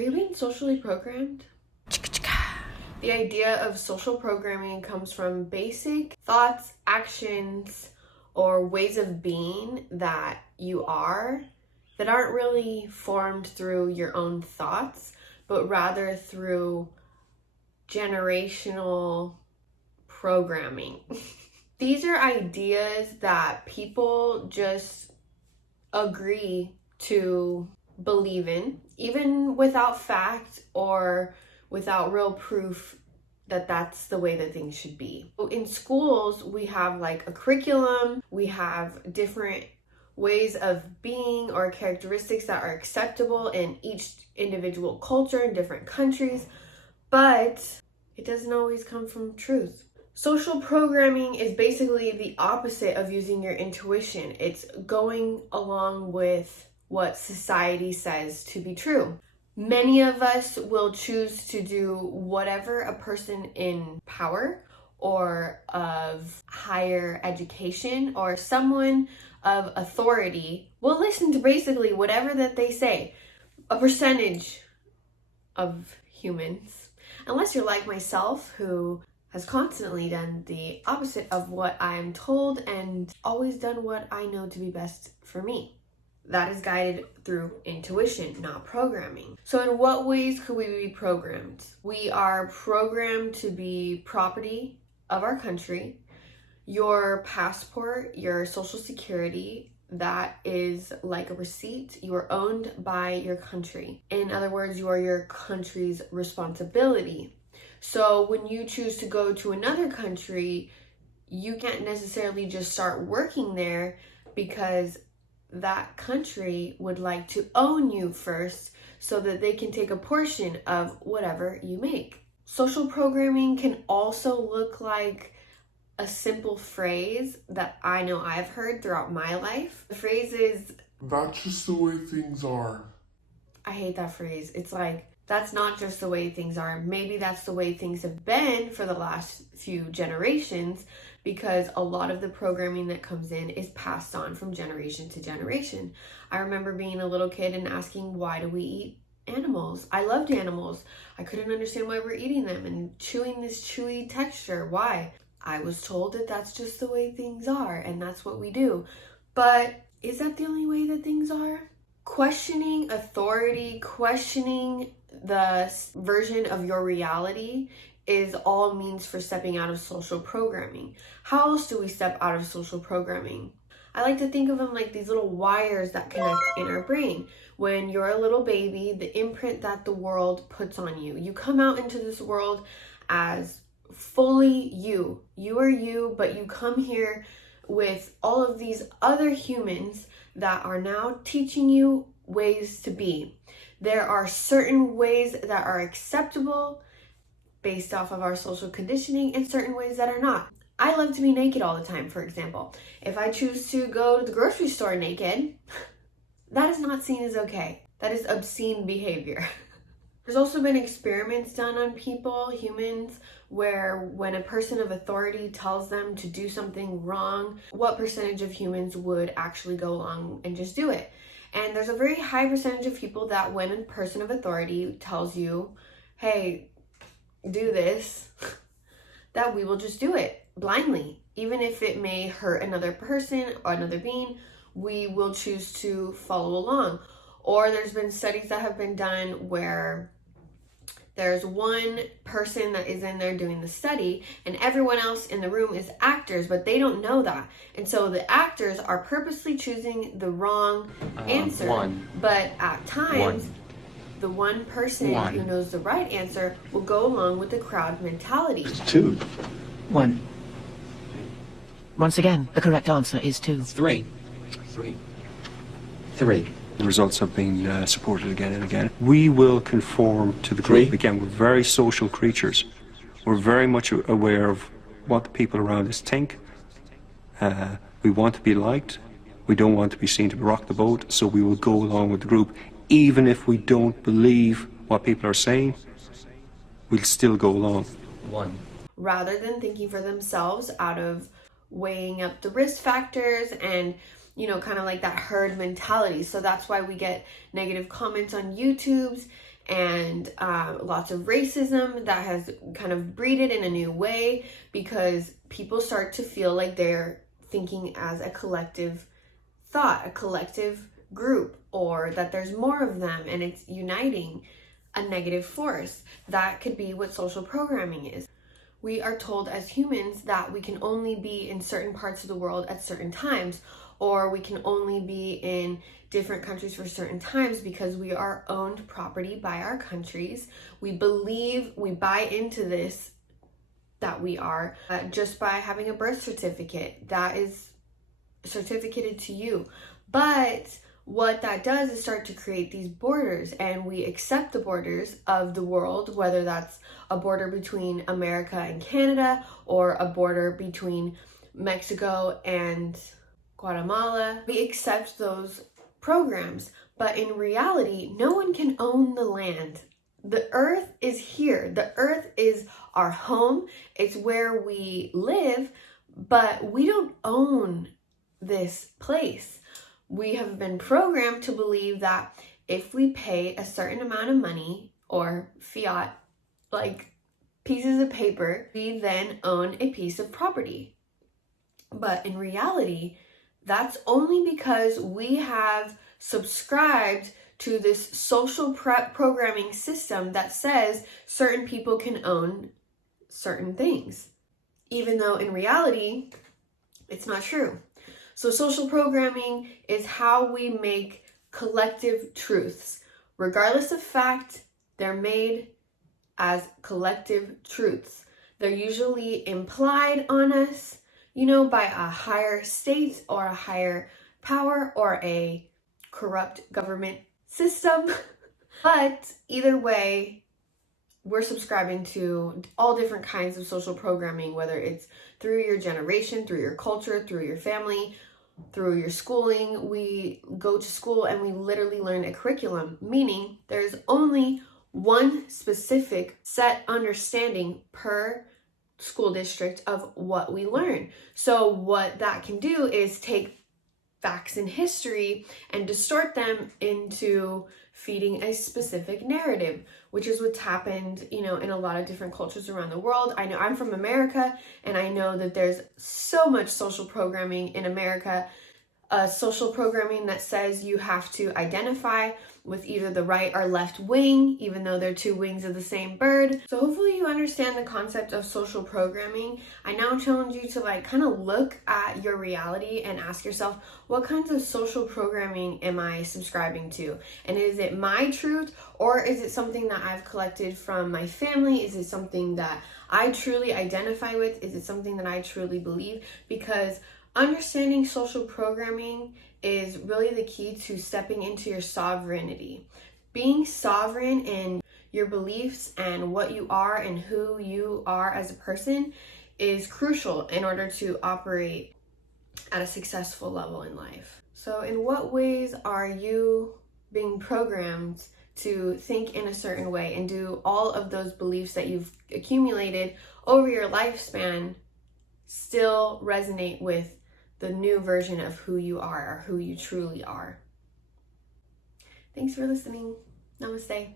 Are you being socially programmed? The idea of social programming comes from basic thoughts, actions, or ways of being that you are that aren't really formed through your own thoughts, but rather through generational programming. These are ideas that people just agree to believe in, even without fact or without real proof that that's the way that things should be. In schools, we have like a curriculum, we have different ways of being or characteristics that are acceptable in each individual culture in different countries, but it doesn't always come from truth. Social programming is basically the opposite of using your intuition. It's going along with what society says to be true. Many of us will choose to do whatever a person in power or of higher education or someone of authority will listen to basically whatever that they say. A percentage of humans, unless you're like myself, who has constantly done the opposite of what I'm told and always done what I know to be best for me. That is guided through intuition, not programming. So in what ways could we be programmed? We are programmed to be property of our country. Your passport, your social security, that is like a receipt. You are owned by your country. In other words, you are your country's responsibility. So when you choose to go to another country, you can't necessarily just start working there because that country would like to own you first so that they can take a portion of whatever you make. Social programming can also look like a simple phrase that I know I've heard throughout my life. The phrase is, "That's just the way things are." I hate that phrase. It's like, that's not just the way things are. Maybe that's the way things have been for the last few generations, because a lot of the programming that comes in is passed on from generation to generation. I remember being a little kid and asking, why do we eat animals? I loved animals. I couldn't understand why we're eating them and chewing this chewy texture. Why? I was told that that's just the way things are and that's what we do. But is that the only way that things are? Questioning authority, questioning the version of your reality is all means for stepping out of social programming. How else do we step out of social programming? I like to think of them like these little wires that connect in our brain. When you're a little baby, the imprint that the world puts on you. You come out into this world as fully you. You are you, but you come here with all of these other humans that are now teaching you ways to be. There are certain ways that are acceptable based off of our social conditioning and certain ways that are not. I love to be naked all the time, for example. If I choose to go to the grocery store naked, that is not seen as okay. That is obscene behavior. There's also been experiments done on people, humans, where when a person of authority tells them to do something wrong, what percentage of humans would actually go along and just do it. And there's a very high percentage of people that when a person of authority tells you, hey, do this, that we will just do it blindly. Even if it may hurt another person or another being, we will choose to follow along. Or there's been studies that have been done where there's one person that is in there doing the study and everyone else in the room is actors, but they don't know that. And so the actors are purposely choosing the wrong answer. But at times, the one person who knows the right answer will go along with the crowd mentality. It's 2. 1. Once again, the correct answer is 2. 3. 3. The results have been supported again and again. We will conform to the group. Again, we're very social creatures. We're very much aware of what the people around us think. We want to be liked. We don't want to be seen to rock the boat, so we will go along with the group. Even if we don't believe what people are saying, we'll still go along. 1. Rather than thinking for themselves out of weighing up the risk factors and kind of like that herd mentality. So that's why we get negative comments on YouTubes and lots of racism that has kind of breeded in a new way, because people start to feel like they're thinking as a collective thought, a collective group, or that there's more of them and it's uniting a negative force. That could be what social programming is. We are told as humans that we can only be in certain parts of the world at certain times, or we can only be in different countries for certain times because we are owned property by our countries. We buy into this, that we are, just by having a birth certificate that is certificated to you. But what that does is start to create these borders, and we accept the borders of the world, whether that's a border between America and Canada, or a border between Mexico and Guatemala. We accept those programs, but in reality, no one can own the land. The earth is here. The earth is our home. It's where we live, but we don't own this place. We have been programmed to believe that if we pay a certain amount of money, or fiat, like pieces of paper, we then own a piece of property. But in reality, that's only because we have subscribed to this social programming system that says certain people can own certain things, even though in reality, it's not true. So social programming is how we make collective truths. Regardless of fact, they're made as collective truths. They're usually implied on us, by a higher state or a higher power or a corrupt government system. But either way, we're subscribing to all different kinds of social programming, whether it's through your generation, through your culture, through your family, through your schooling. We go to school and we literally learn a curriculum, meaning there's only one specific set understanding per school district of what we learn. So what that can do is take facts in history and distort them into feeding a specific narrative, which is what's happened, in a lot of different cultures around the world. I know I'm from America, and I know that there's so much social programming in America, social programming that says you have to identify with either the right or left wing, even though they're two wings of the same bird. So hopefully you understand the concept of social programming. I now challenge you to kind of look at your reality and ask yourself, what kinds of social programming am I subscribing to? And is it my truth, or is it something that I've collected from my family? Is it something that I truly identify with? Is it something that I truly believe? Because understanding social programming is really the key to stepping into your sovereignty. Being sovereign in your beliefs and what you are and who you are as a person is crucial in order to operate at a successful level in life. So in what ways are you being programmed to think in a certain way, and do all of those beliefs that you've accumulated over your lifespan still resonate with the new version of who you are, or who you truly are? Thanks for listening. Namaste.